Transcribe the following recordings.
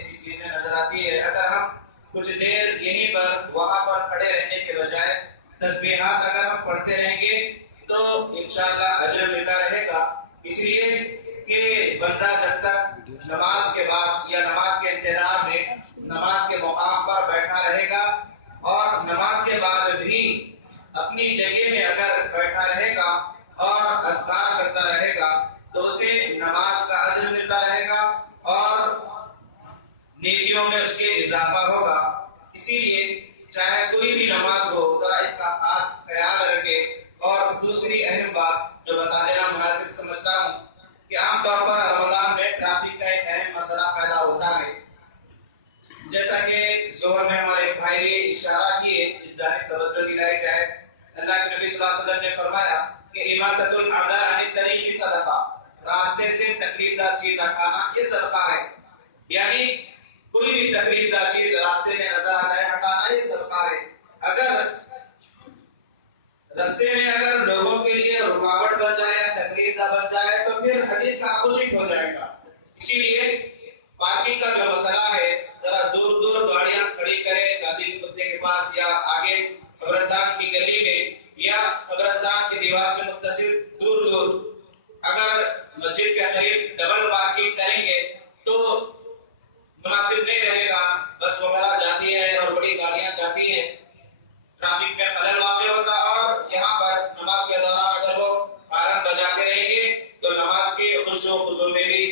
ایسی چیزیں نظر آتی ہے. اگر ہم کچھ دیر یہیں پر وہاں پر کھڑے رہنے کے بجائے تسبیحات اگر ہم پڑھتے رہیں گے تو انشاءاللہ اجر ملتا رہے گا. اس لیے کہ بندہ جب تک نماز کے بعد یا نماز کے انتظار میں نماز کے مقام پر بیٹھا رہے گا اور نماز کے بعد بھی اپنی جگہ میں اگر بیٹھا رہے گا اور اذکار کرتا رہے گا تو اسے نماز کا اجر ملتا رہے گا اور نیکیوں میں اس کے اضافہ ہوگا. اسی لیے چاہے کوئی بھی نماز ہو ذرا اس کا خاص خیال رکھے. اور دوسری اہم بات جو بتا دینا مناسب سمجھتا ہوں کہ عام طور پر رمضان میں ٹریفک کا ایک اہم مسئلہ پیدا ہوتا ہے. جیسا کہ ظہر میں ہمارے بھائی نے اشارہ کیے اس جانب توجہ دلائی جائے. اللہ کے نبی صلی اللہ علیہ وسلم نے فرمایا کہ اماطۃ الاذى عن الطریق صدقہ، راستے سے تکلیف دہ چیز ہٹانا یہ صدقہ ہے. یعنی کوئی بھی تکلیف دہ چیز راستے میں نظر آ جائے ہٹانا یہ صدقہ ہے. اگر راستے میں اگر لوگوں کے لیے رکاوٹ بن جائے یا تکلیف دہ بن جائے تو پھر حدیث کا اپوزٹ ہو جائے گا. اسی لیے پارکنگ کا جو مسئلہ ہے ذرا دور دور گاڑیاں کھڑی کرے گاندھی کتے کے پاس یا آگے قبرستان کی گلی میں یا قبرستان کی دیوار سے متصل دور دور. اگر مسجد کے قریب ڈبل پارکنگ کریں گے تو مناسب نہیں رہے گا. بس وغیرہ جاتی ہے اور بڑی گاڑیاں جاتی ہیں، ٹریفک میں خلل واقع ہوتا اور یہاں پر نماز کے دوران اگر وہ ہارن بجاتے رہیں گے تو نماز کی خشوع و خضوع میں بھی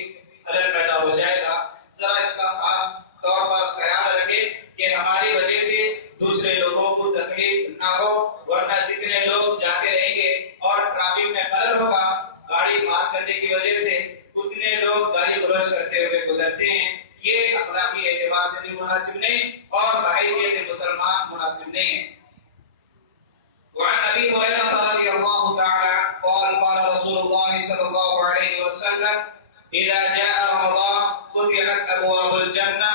خلل پیدا ہو جائے گا. ذرا اس کا خاص طور پر خیال رکھیں کہ ہماری وجہ سے دوسرے لوگوں کو تکلیف نہ ہو، ورنہ جتنے لوگ جاتے رہیں گے اور ٹریفک میں خلل ہوگا گاڑی پارک کرنے کی وجہ سے اتنے لوگ گالی گلوچ کرتے ہوئے گزرتے ہیں. یہ اخلاقی اعتبار سے بھی مناسب نہیں اور بحیثیت مسلمان مناسب نہیں ہے. وعن ابي هريره رضي الله تعالى قال قال رسول الله صلى الله عليه وسلم اذا جاء رمضان فتحت ابواب الجنه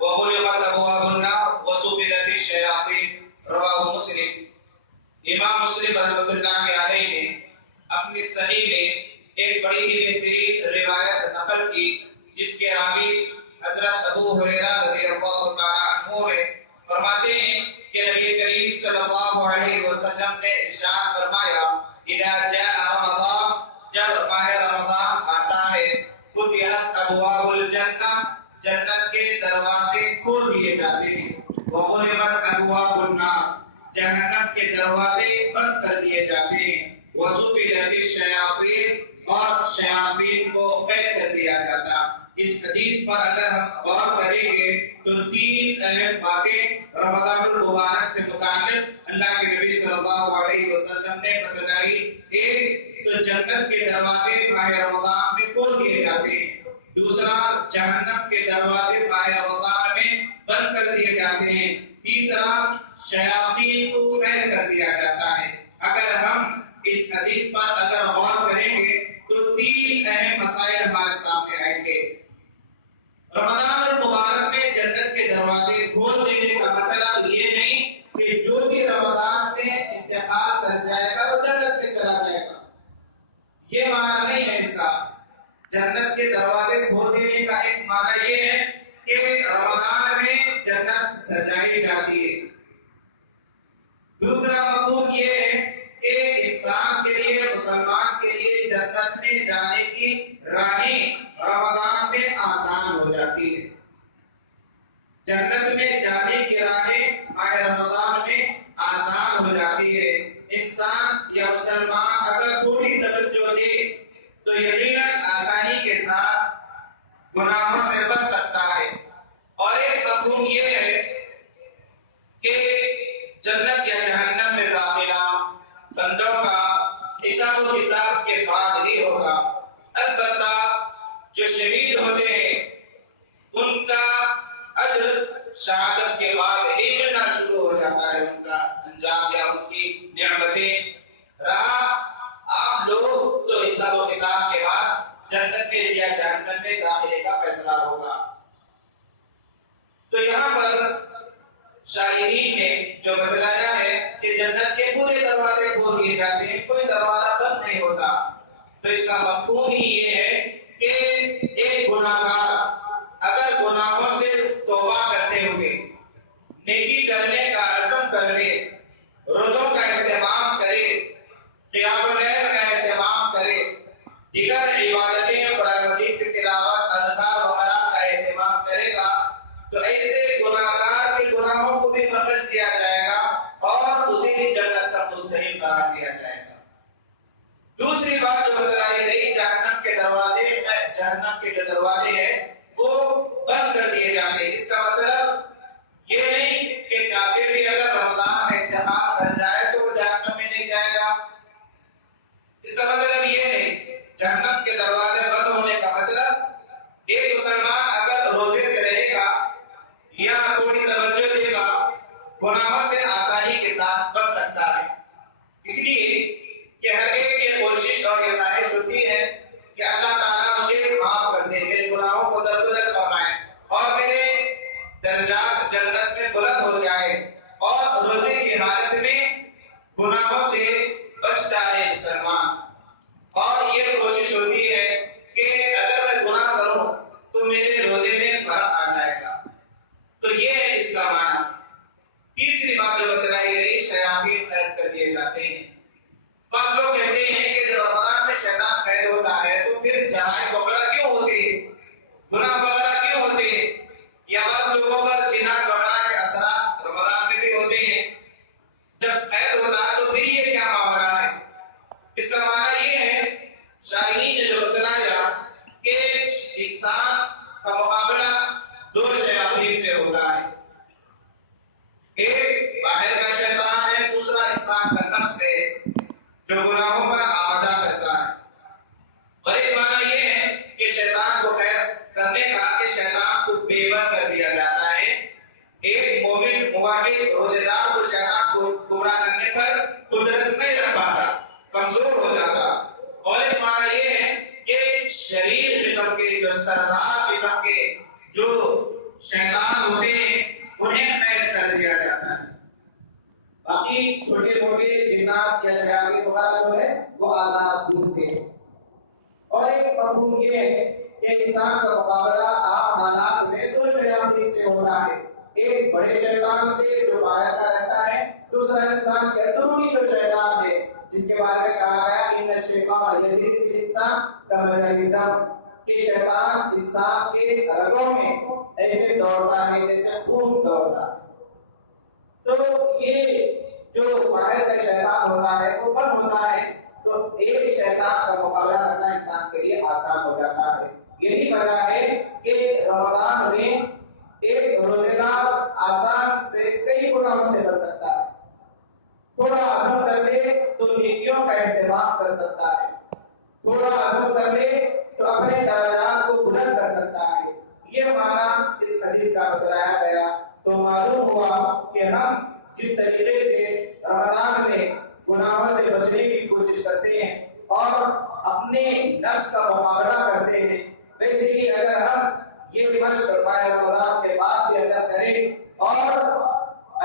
وغلقت ابواب النار وصفدت الشياطين. رواه مسلم. امام مسلم رحمۃ اللہ علیہ نے اپنی صحیح میں ایک بڑی ہی بہترین روایت نقل کی جس کے راوی حضرت ابو ہریرہ رضی اللہ تعالی عنہ ہے. فرماتے ہیں کہ نبی کریم صلی اللہ علیہ وسلم نے ارشاد فرمایا اذا جاء رمضان، جب ماہ رمضان آتا ہے، فتحت ابواب الجنہ، جنت کے دروازے کھول دیے جاتے ہیں، وغلقت ابواب النار، جہنم کے دروازے بند کر دیے جاتے ہیں، وصفدت الشیاطین، اور شیاطین کو قید کر دیا جاتا. اس حدیث پر اگر ہم غور کریں گے تو تین اہم باتیں رمضان المبارک سے متعلق اللہ کے نبی صلی اللہ علیہ وسلم نے بتلائی. ایک تو جنت کے دروازے ماہ رمضان میں کھول دیے جاتے ہیں. دوسرا جہنم کے دروازے ماہ رمضان میں بند کر دیے جاتے ہیں. تیسرا شیاطین کو قید کر دیا جاتا ہے. اگر ہم اس حدیث پر اگر غور کریں گے تو تین اہم مسائل ہمارے سامنے آئیں گے. رمضان المبارک میں جنت کے دروازے کھول دینے کا مطلب یہ نہیں کہ جو بھی رمضان میں انتقال کر جائے گا وہ جنت میں چلا جائے گا، یہ معنی نہیں ہے اس کا. جنت کے دروازے کھول دینے کا ایک معنی یہ ہے کہ رمضان میں جنت سجائی جاتی ہے. دوسرا مفہوم یہ ہے کہ انسان کے لیے، مسلمان کے لیے جنت میں جانے کی راہیں رمضان میں آسان ہو جاتی ہے. جنت میں جانے کی راہیں ماہ رمضان میں آسان ہو جاتی ہے. انسان یا مسلمان اگر تھوڑی توجہ دے تو یقیناً آسانی کے ساتھ گناہوں سے بچ سکتا ہے. اور ایک مفہوم یہ ہے کہ جنت یا جہنم میں داخلہ بندوں کا حساب و کتاب کے بعد ہی ہوگا. البتہ جو شہید ہوتے ہیں ان کا اجر شہادت کے بعد ہی ملنا شروع ہو جاتا ہے. ان کا انجام یا ان کی نعمتیں رہا آپ لوگ تو حساب و کتاب کے بعد جنت میں یا جہنم میں داخلے کا فیصلہ ہوگا. تو یہاں پر شارحین نے جو بتلایا ہے کہ جنت کے پورے دروازے کھول دیے جاتے ہیں، کوئی دروازہ بند نہیں ہوتا. تو اس کا مفہوم ہی یہ ہے کہ ایک گناہگار اگر گناہوں سے یا تھوڑی توجہ دے گا گناہوں سے آسانی کے ساتھ بچ سکتا ہے۔ اس لیے کہ ہر ایک کی کوشش اور یہ خواہش ہوتی ہے کہ اللہ تعالیٰ مجھے معاف کر دے، میرے گناہوں کو درگزر فرمائے اور میرے درجات جنت میں بلند ہو جائے، اور روزے کی حالت میں گناہوں سے بچتا ہے مسلمان۔ اور یہ کوشش ہوتی ہے کہ اگر میں گناہ کروں تو میرے روزے میں فرق آ جائے گا۔ تو یہ ہے اس کا معنی۔ تیسری بات جو بتلائی گئی، شیاطین قید کر دیے جاتے ہیں۔ بعض لوگ کہتے ہیں کہ جب رمضان میں شیطان قید ہوتا ہے تو پھر جرائم وغیرہ کیوں ہوتے ہیں، گناہ وغیرہ کیوں ہوتے ہیں، یا بعض لوگوں پر جنات وغیرہ کے اثرات رمضان میں بھی ہوتے ہیں، جب قید ہوتا ہے تو پھر یہ کیا معاملہ ہے؟ اس کا معنی یہ ہے، شارحین نے جو بتلایا کہ انسان کا مقابلہ دو شیاطین سے ہوتا ہے، ایک باہر کا شیطان ہے، دوسرا انسان کا نفس ہے جو گناہوں پر آمادہ کرتا ہے۔ اور ایک معنی یہ ہے کہ شیطان کو قید کرنے کا کہ شیطان کو بے بس کر دیا جاتا ہے۔ ایک مومن موحد روزے دار کو شیطان کو گمراہ کرنے پر قدرت نہیں رکھ پاتا، کمزور ہو جاتا۔ اور ایک معنی یہ ہے کہ شریر قسم کے، جو سردار قسم کے جو شیطان ہوتے ہیں انہیں قید کر دیا جاتا ہے۔ باقی چھوٹے موٹے جنات یا شیاطین وغیرہ جو ہے وہ آزاد ڈھونڈتے ہیں۔ اور ایک مفہوم یہ ہے کہ انسان کا مقابلہ عام حالات میں دو شیاطین سے ہوتا ہے، ایک بڑے شیطان سے جو باہر کا رہتا ہے، دوسرا انسان کے اندرونی جو شیطان ہے جس کے بارے میں کہا گیا ان الشیطان یجری فی الانسان کمجرى الدم، کہ شیطان انسان کے رگوں میں ایسے دوڑتا ہے جیسے خون دوڑتا ہے۔ تو یہ جو باہر کا شیطان ہوتا ہے وہ بند ہوتا ہے تو ایک شیطان کا مقابلہ کرنا انسان کے لیے آسان ہو جاتا ہے۔ یہی وجہ ہے کہ رمضان میں ایک روزے دار آسان سے کئی گناہوں سے بچ سکتا ہے، تھوڑا عزم کر لے تو نیکیوں کا اہتمام کر سکتا ہے، تھوڑا عزم کر لے تو اپنے درجات کو بلند کر سکتا ہے۔ یہ معنی اس حدیث کا بتلایا گیا تو معلوم ہوا کہ ہم جس طریقے سے رمضان میں گناہوں سے بچنے کی کوشش کرتے ہیں اور اپنے نفس کا مقابلہ کرتے ہیں، ویسے ہی اگر ہم یہ مشق ماہ رمضان کے بعد بھی اگر کریں اور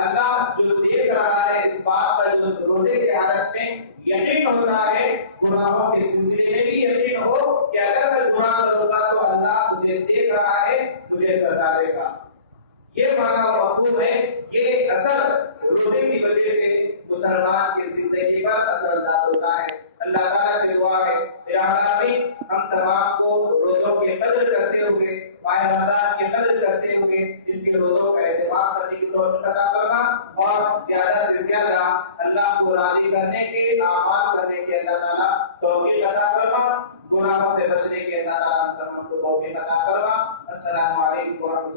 اللہ جو دیکھ رہا ہے اس بات پر جو روزے کی حالت میں یقین ہوتا ہے، گناہوں کے سلسلے میں بھی یقین ہو کہ اگر میں گناہ کروں گا تو اللہ مجھے دیکھ رہا ہے، مجھے سزا دے گا۔ یہ معنی مفہوم ہے۔ یہ اثر روزے کی وجہ سے مسلمان کی زندگی پر اثر انداز ہوتا ہے۔ اللہ تعالیٰ سے دعا ہے الہ العالمین ہم تمام کو روزوں کی قدر کرتے ہوئے، ماہ رمضان کی قدر کرتے ہوئے اس کے روزوں کا اہتمام کرنے کی توفیق عطا فرما، اور زیادہ سے زیادہ اللہ کو راضی کرنے کے اعمال کرنے کی اللہ تعالیٰ توفیق عطا فرما، گناہوں سے بچنے کی اللہ تعالیٰ ہم تمام کو توفیق عطا فرما۔ السلام علیکم ورحمۃ اللہ۔